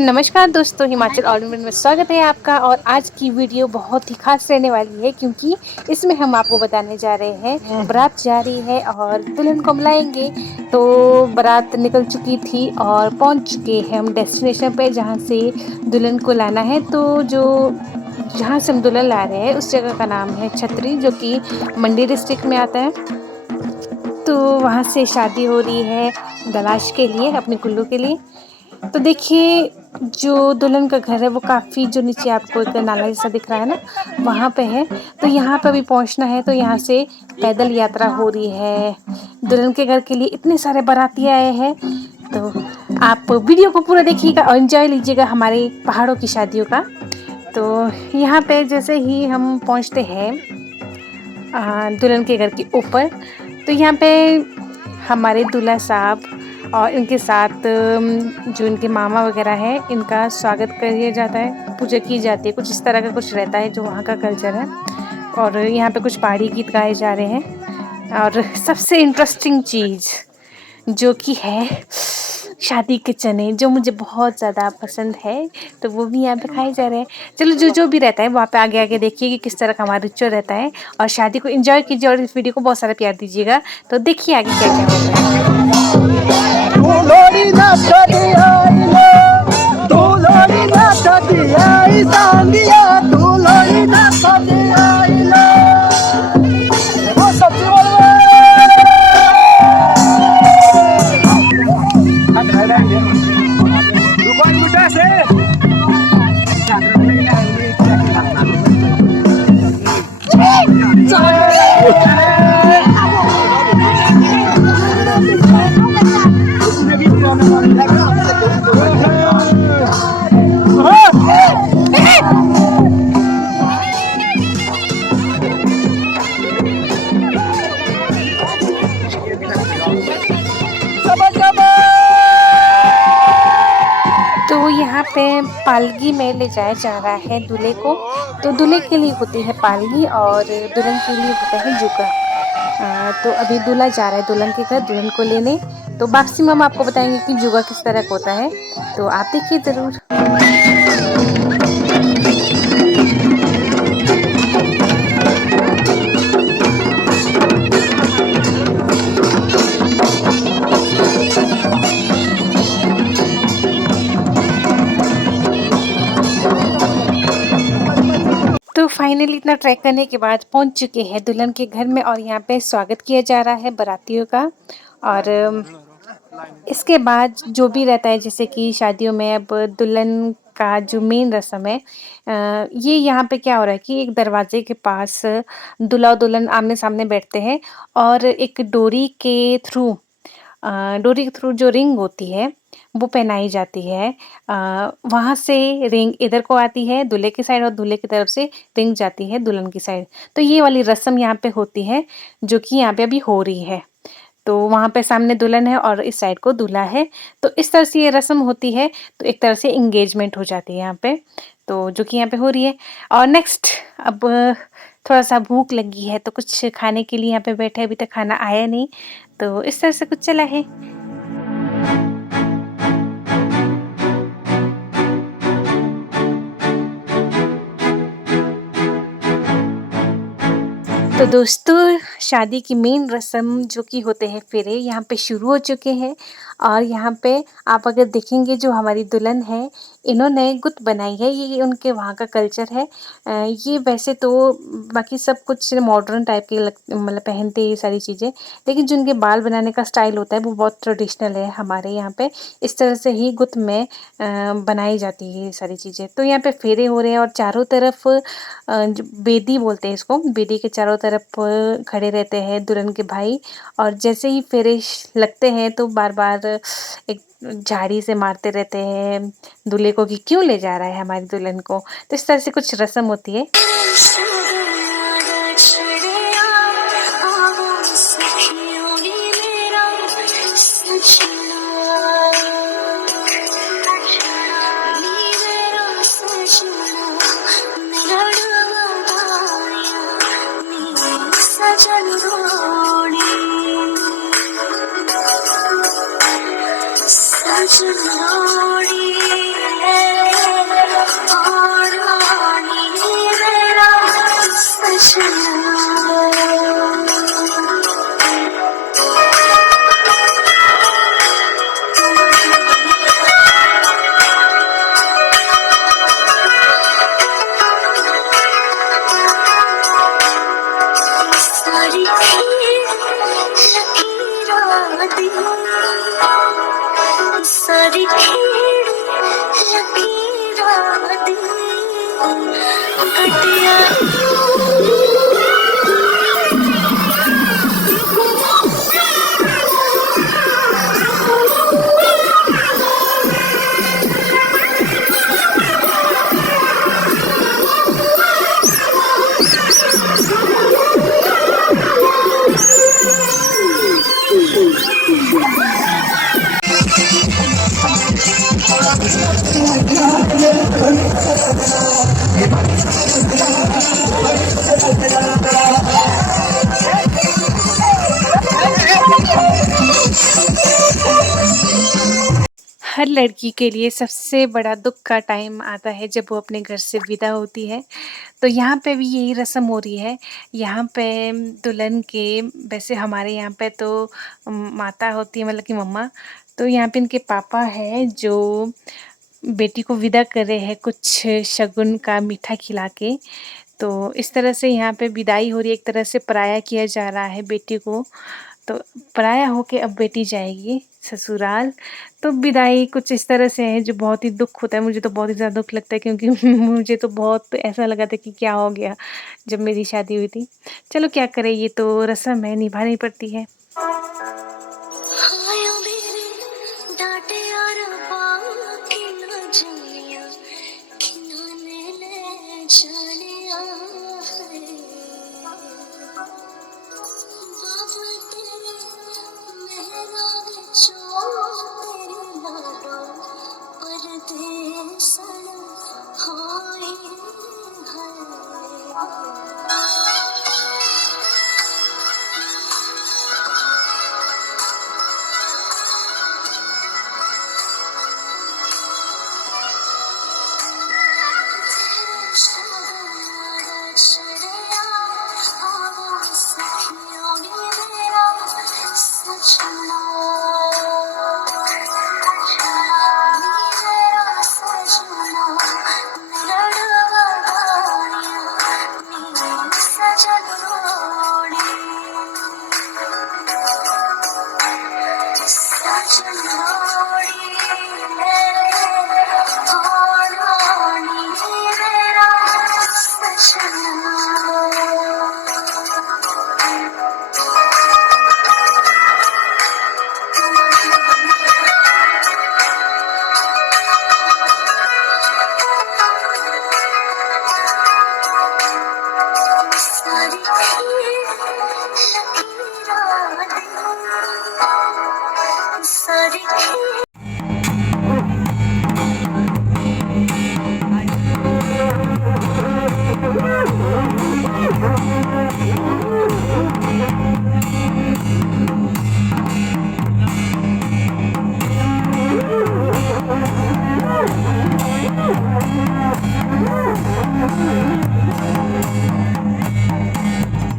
तो नमस्कार दोस्तों, हिमाचल ऑर्नामेंट में स्वागत है आपका। और आज की वीडियो बहुत ही खास रहने वाली है क्योंकि इसमें हम आपको बताने जा रहे हैं बारात जा रही है और दुल्हन को मिलाएंगे। तो बारात निकल चुकी थी और पहुंच चुके हैं हम डेस्टिनेशन पे जहां से दुल्हन को लाना है। तो जहां से हम दुल्हन ला रहे हैं उस जगह का नाम है छतरी, जो कि मंडी डिस्ट्रिक्ट में आता है। तो वहाँ से शादी हो रही है दलाश के लिए, अपने कुल्लू के लिए। तो देखिए, जो दुल्हन का घर है वो काफ़ी, जो नीचे आपको एक नाला जैसा दिख रहा है ना, वहाँ पे है। तो यहाँ पे भी पहुँचना है। तो यहाँ से पैदल यात्रा हो रही है दुल्हन के घर के लिए। इतने सारे बाराती आए हैं। तो आप वीडियो को पूरा देखिएगा और एंजॉय लीजिएगा हमारे पहाड़ों की शादियों का। तो यहाँ पे जैसे ही हम पहुँचते हैं दुल्हन के घर के ऊपर, तो यहाँ पे हमारे दूल्हा साहब और इनके साथ जो इनके मामा वगैरह हैं, इनका स्वागत किया जाता है, पूजा की जाती है। कुछ इस तरह का कुछ रहता है जो वहाँ का कल्चर है। और यहाँ पे कुछ पहाड़ी गीत गाए जा रहे हैं। और सबसे इंटरेस्टिंग चीज़ जो कि है शादी के चने, जो मुझे बहुत ज़्यादा पसंद है, तो वो भी यहाँ पे खाए जा रहे हैं। चलो, जो भी रहता है वहाँ पे आगे आगे देखिए कि किस तरह का हमारा रिचुअल रहता है। और शादी को एंजॉय कीजिए और इस वीडियो को बहुत सारा प्यार दीजिएगा। तो देखिए आगे क्या क्या होता तो यहाँ पे पालगी में ले जाया जा रहा है दूल्हे को। तो दूल्हे के लिए होती है पालगी और दुल्हन के लिए होता है जुगा। तो अभी दूल्हा जा रहा है दुल्हन के घर दुल्हन को लेने। तो वापसी में हम आपको बताएंगे कि जुगा किस तरह का होता है। तो आप देखिए ज़रूर। तो फाइनली इतना ट्रैक करने के बाद पहुंच चुके हैं दुल्हन के घर में और यहाँ पे स्वागत किया जा रहा है बारातियों का। और इसके बाद जो भी रहता है, जैसे कि शादियों में अब दुल्हन का जो मेन रस्म है, ये यहाँ पे क्या हो रहा है कि एक दरवाजे के पास दूल्हा और दुल्हन आमने सामने बैठते हैं और एक डोरी के थ्रू जो रिंग होती है वो पहनाई जाती है। वहाँ से रिंग इधर को आती है दूल्हे की साइड और दूल्हे की तरफ से रिंग जाती है दुल्हन की साइड। तो ये वाली रस्म यहाँ पे होती है जो कि यहाँ पे अभी हो रही है। तो वहाँ पे सामने दुल्हन है और इस साइड को दूल्हा है। तो इस तरह से ये रस्म होती है। तो एक तरह से इंगेजमेंट हो जाती है यहाँ पे, तो जो कि यहाँ पे हो रही है। और नेक्स्ट, अब थोड़ा सा भूख लगी है तो कुछ खाने के लिए यहाँ पे बैठे, अभी तक खाना आया नहीं। तो इस तरह से कुछ चला है। तो दोस्तों, शादी की मेन रस्म जो कि होते हैं फेरे, यहाँ पे शुरू हो चुके हैं। और यहाँ पे आप अगर देखेंगे, जो हमारी दुल्हन है इन्होंने गुत बनाई है। ये उनके वहाँ का कल्चर है। ये वैसे तो बाकी सब कुछ मॉडर्न टाइप के मतलब पहनते हैं ये सारी चीज़ें, लेकिन जो उनके बाल बनाने का स्टाइल होता है वो बहुत ट्रेडिशनल है हमारे यहाँ पे। इस तरह से ही गुत में बनाई जाती है ये सारी चीज़ें। तो यहाँ पे फेरे हो रहे हैं और चारों तरफ जो बेदी बोलते हैं इसको, बेदी के चारों तरफ खड़े रहते हैं दुल्हन के भाई। और जैसे ही फेरे लगते हैं तो बार बार एक झाड़ी से मारते रहते हैं दूल्हे को कि क्यों ले जा रहा है हमारी दुल्हन को। तो इस तरह से कुछ रस्म होती है। हर लड़की के लिए सबसे बड़ा दुख का टाइम आता है जब वो अपने घर से विदा होती है। तो यहाँ पे भी यही रस्म हो रही है। यहाँ पे दुल्हन के, वैसे हमारे यहाँ पे तो माता होती है, मतलब कि मम्मा। तो यहाँ पे इनके पापा है जो बेटी को विदा कर रहे हैं कुछ शगुन का मीठा खिला के। तो इस तरह से यहाँ पे विदाई हो रही है, एक तरह से पराया किया जा रहा है बेटी को। तो पराया होके अब बेटी जाएगी ससुराल। तो विदाई कुछ इस तरह से है जो बहुत ही दुःख होता है। मुझे तो बहुत ही ज़्यादा दुःख लगता है, क्योंकि मुझे तो बहुत ऐसा लगा था कि क्या हो गया जब मेरी शादी हुई थी। चलो क्या करें, ये तो रस्म है, निभानी पड़ती है।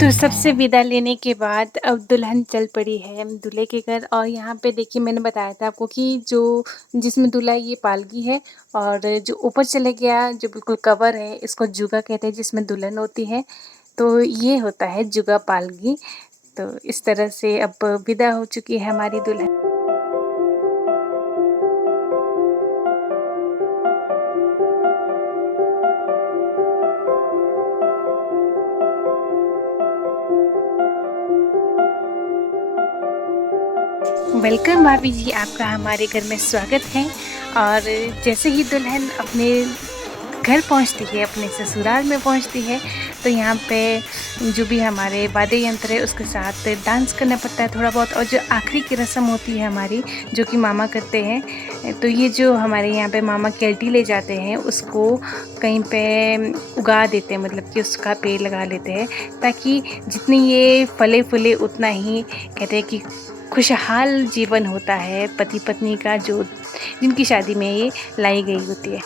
तो सबसे विदा लेने के बाद अब दुल्हन चल पड़ी है दूल्हे के घर। और यहाँ पे देखिए, मैंने बताया था आपको कि जो जिसमें दूल्हा है ये पालकी है, और जो ऊपर चले गया जो बिल्कुल कवर है इसको जुगा कहते हैं, जिसमें दुल्हन होती है। तो ये होता है जुगा पालकी। तो इस तरह से अब विदा हो चुकी है हमारी दुल्हन। वेलकम भाभी जी, आपका हमारे घर में स्वागत है। और जैसे ही दुल्हन अपने घर पहुंचती है, अपने ससुराल में पहुंचती है, तो यहाँ पे जो भी हमारे वाद्य यंत्र है उसके साथ डांस करना पड़ता है थोड़ा बहुत। और जो आखिरी की रस्म होती है हमारी, जो कि मामा करते हैं, तो ये जो हमारे यहाँ पे मामा केल्टी ले जाते हैं उसको कहीं पे उगा देते हैं, मतलब कि उसका पेड़ लगा लेते हैं, ताकि जितनी ये फले फूले उतना ही कहते हैं कि खुशहाल जीवन होता है पति पत्नी का, जो जिनकी शादी में ये लाई गई होती है।